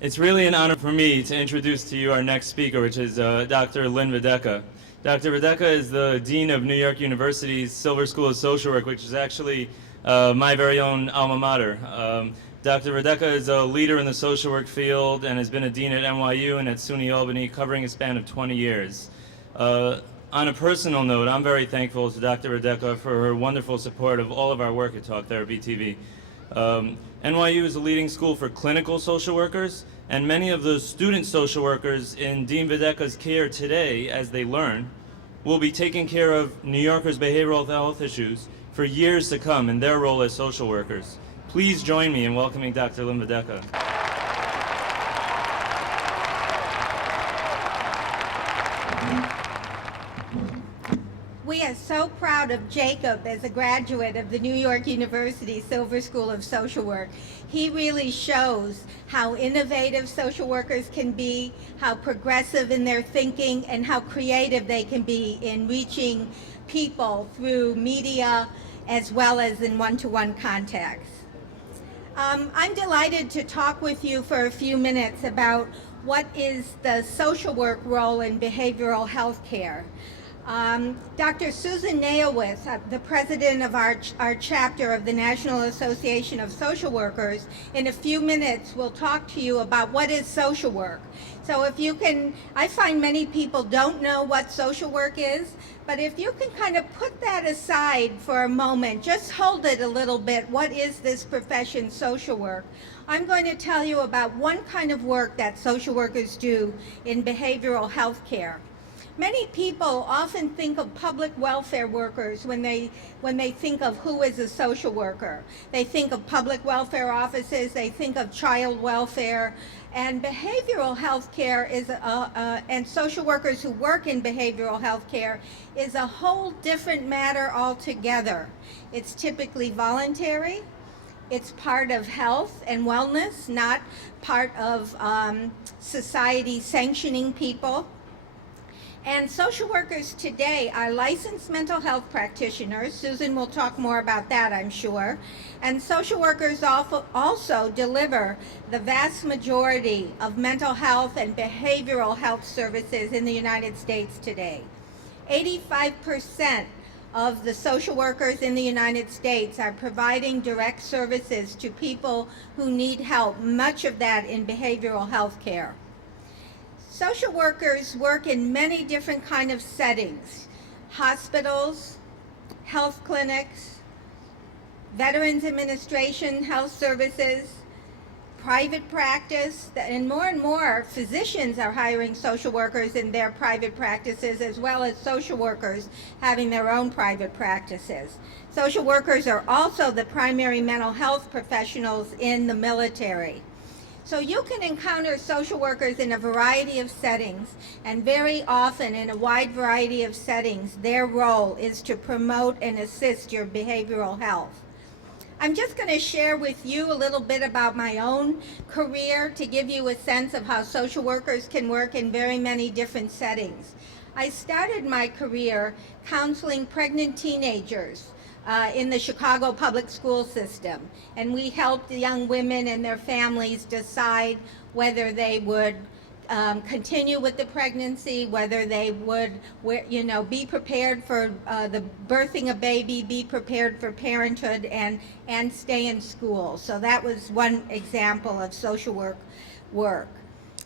It's really an honor for me to introduce to you our next speaker, which is Dr. Lynn Videka. Dr. Videka is the Dean of New York University's Silver School of Social Work, which is actually my very own alma mater. Dr. Videka is a leader in the social work field and has been a dean at NYU and at SUNY Albany, covering a span of 20 years. On a personal note, I'm very thankful to Dr. Videka for her wonderful support of all of our work at Talk Therapy TV. NYU is a leading school for clinical social workers, and many of the student social workers in Dean Videka's care today, as they learn, will be taking care of New Yorkers' behavioral health issues for years to come in their role as social workers. Please join me in welcoming Dr. Lynn Videka. We are so proud of Jacob as a graduate of the New York University Silver School of Social Work. He really shows how innovative social workers can be, how progressive in their thinking, and how creative they can be in reaching people through media as well as in one-to-one contacts. I'm delighted to talk with you for a few minutes about what is the social work role in behavioral health care. Dr. Susan Nailwith, the president of our chapter of the National Association of Social Workers, in a few minutes will talk to you about what is social work. So if you can, I find many people don't know what social work is, but if you can kind of put that aside for a moment, just hold it a little bit, what is this profession, social work? I'm going to tell you about one kind of work that social workers do in behavioral health care. Many people often think of public welfare workers when they think of who is a social worker. They think of public welfare offices, they think of child welfare, and behavioral health care is and social workers who work in behavioral health care is a whole different matter altogether. It's typically voluntary. It's part of health and wellness, not part of society sanctioning people. And social workers today are licensed mental health practitioners. Susan will talk more about that, I'm sure. And social workers also deliver the vast majority of mental health and behavioral health services in the United States today. 85% of the social workers in the United States are providing direct services to people who need help, much of that in behavioral health care. Social workers work in many different kind of settings: hospitals, health clinics, Veterans Administration health services, private practice, and more physicians are hiring social workers in their private practices, as well as social workers having their own private practices. Social workers are also the primary mental health professionals in the military. So you can encounter social workers in a variety of settings, and very often in a wide variety of settings, their role is to promote and assist your behavioral health. I'm just going to share with you a little bit about my own career to give you a sense of how social workers can work in very many different settings. I started my career counseling pregnant teenagers in the Chicago public school system. And we helped the young women and their families decide whether they would continue with the pregnancy, whether they would, be prepared for the birthing a baby, be prepared for parenthood, and stay in school. So that was one example of social work.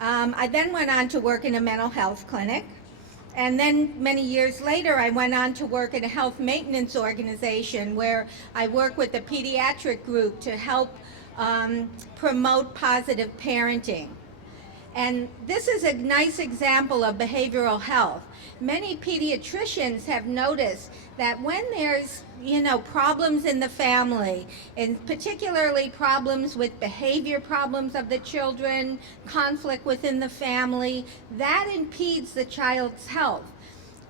I then went on to work in a mental health clinic. And then many years later, I went on to work at a health maintenance organization where I work with a pediatric group to help promote positive parenting. And this is a nice example of behavioral health. Many pediatricians have noticed that when there's, problems in the family, and particularly problems with behavior problems of the children, conflict within the family, that impedes the child's health.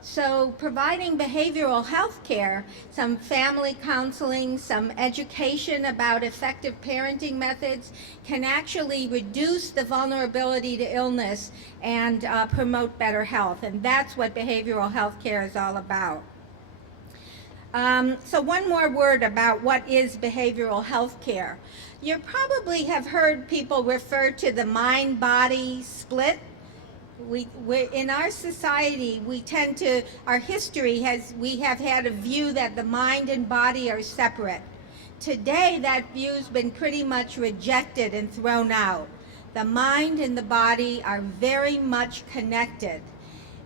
So providing behavioral health care, some family counseling, some education about effective parenting methods can actually reduce the vulnerability to illness and promote better health. And that's what behavioral health care is all about. So one more word about what is behavioral health care. You probably have heard people refer to the mind-body split. We're, in our society, we tend to, our history has, we have had a view that the mind and body are separate. Today, that view's been pretty much rejected and thrown out. The mind and the body are very much connected.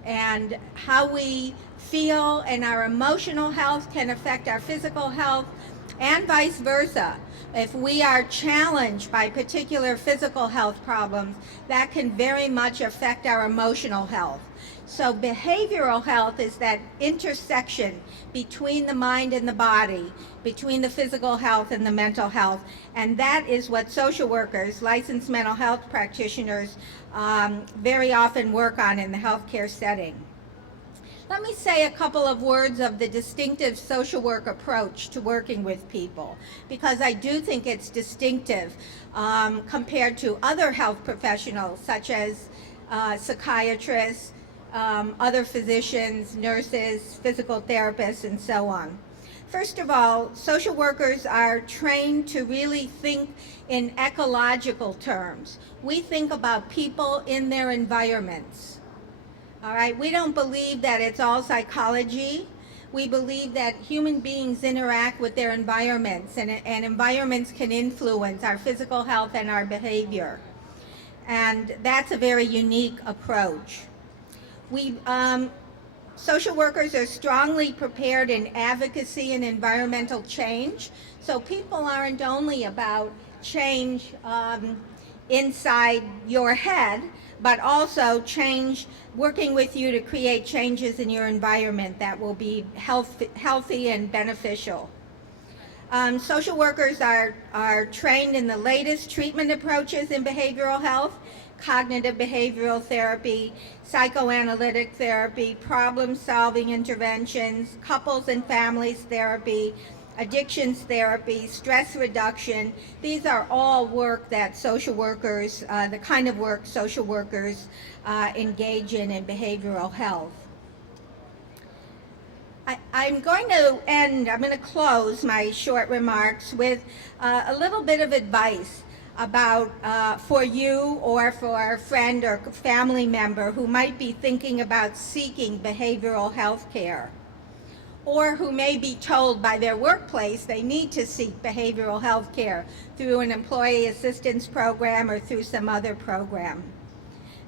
And how we feel and our emotional health can affect our physical health, and vice versa. If we are challenged by particular physical health problems, that can very much affect our emotional health. So behavioral health is that intersection between the mind and the body, between the physical health and the mental health, and that is what social workers, licensed mental health practitioners, very often work on in the healthcare setting. Let me say a couple of words of the distinctive social work approach to working with people, because I do think it's distinctive compared to other health professionals, such as psychiatrists, other physicians, nurses, physical therapists, and so on. First of all, social workers are trained to really think in ecological terms. We think about people in their environments. All right, we don't believe that it's all psychology. We believe that human beings interact with their environments, and environments can influence our physical health and our behavior. And that's a very unique approach. Social workers are strongly prepared in advocacy and environmental change. So people aren't only about change inside your head, but also change, working with you to create changes in your environment that will be healthy and beneficial. Social workers are trained in the latest treatment approaches in behavioral health: cognitive behavioral therapy, psychoanalytic therapy, problem-solving interventions, couples and families therapy, addictions therapy, stress reduction. These are all work that social workers, the kind of work social workers engage in behavioral health. I'm going to close my short remarks with a little bit of advice about for you or for a friend or family member who might be thinking about seeking behavioral health care, or who may be told by their workplace they need to seek behavioral health care through an employee assistance program or through some other program.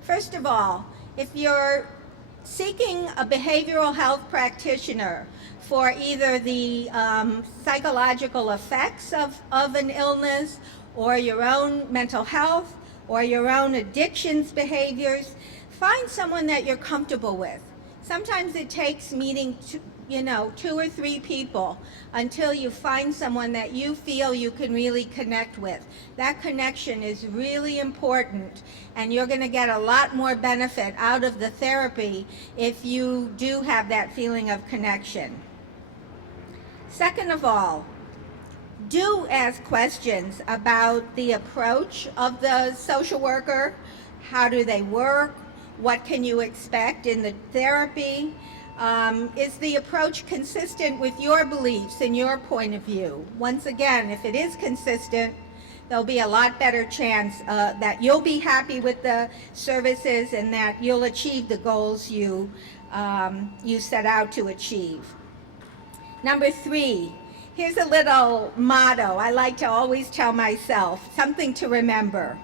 First of all, if you're seeking a behavioral health practitioner for either the psychological effects of an illness, or your own mental health, or your own addictions behaviors, find someone that you're comfortable with. Sometimes it takes meeting 2 or 3 people until you find someone that you feel you can really connect with. That connection is really important, and you're going to get a lot more benefit out of the therapy if you do have that feeling of connection. Second of all, do ask questions about the approach of the social worker. How do they work? What can you expect in the therapy? Is the approach consistent with your beliefs and your point of view? Once again, if it is consistent, there'll be a lot better chance that you'll be happy with the services and that you'll achieve the goals you set out to achieve. Number 3, here's a little motto I like to always tell myself, something to remember.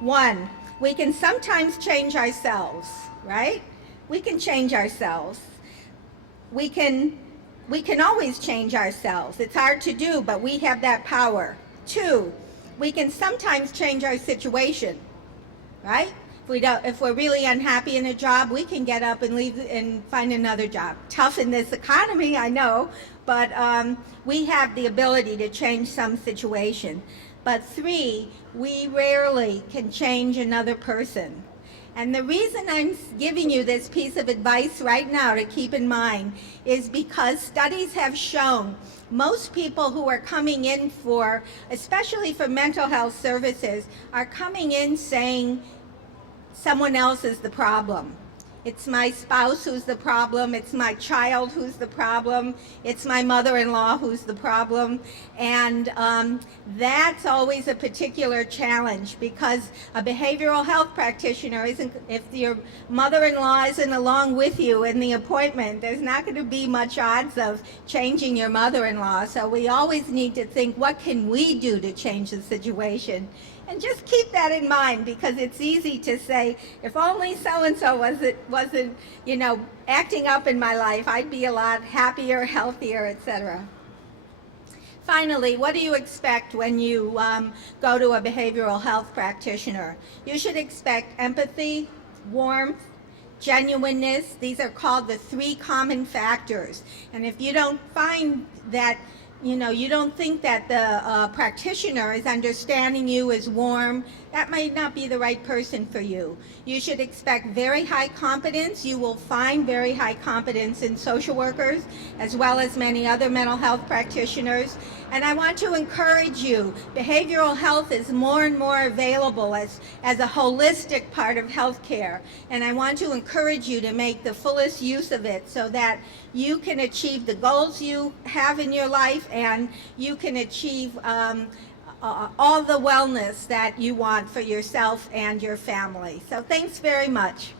1, we can sometimes change ourselves, right? We can change ourselves. We can always change ourselves. It's hard to do, but we have that power. 2, we can sometimes change our situation, right? If we're really unhappy in a job, we can get up and leave and find another job. Tough in this economy, I know, but we have the ability to change some situation. But 3, we rarely can change another person. And the reason I'm giving you this piece of advice right now to keep in mind is because studies have shown most people who are coming in for, especially for mental health services, are coming in saying someone else is the problem. It's my spouse who's the problem. It's my child who's the problem. It's my mother-in-law who's the problem. And that's always a particular challenge because a behavioral health practitioner isn't, if your mother-in-law isn't along with you in the appointment, there's not going to be much odds of changing your mother-in-law. So we always need to think, what can we do to change the situation? And just keep that in mind because it's easy to say, if only so-and-so wasn't, you know, acting up in my life, I'd be a lot happier, healthier, etc. Finally, what do you expect when you go to a behavioral health practitioner? You should expect empathy, warmth, genuineness. These are called the 3 common factors. And if you don't find that, you know, you don't think that the practitioner is understanding you as warm, that might not be the right person for you. You should expect very high competence. You will find very high competence in social workers as well as many other mental health practitioners. And I want to encourage you, behavioral health is more and more available as a holistic part of healthcare. And I want to encourage you to make the fullest use of it so that you can achieve the goals you have in your life and you can achieve all the wellness that you want for yourself and your family. So thanks very much.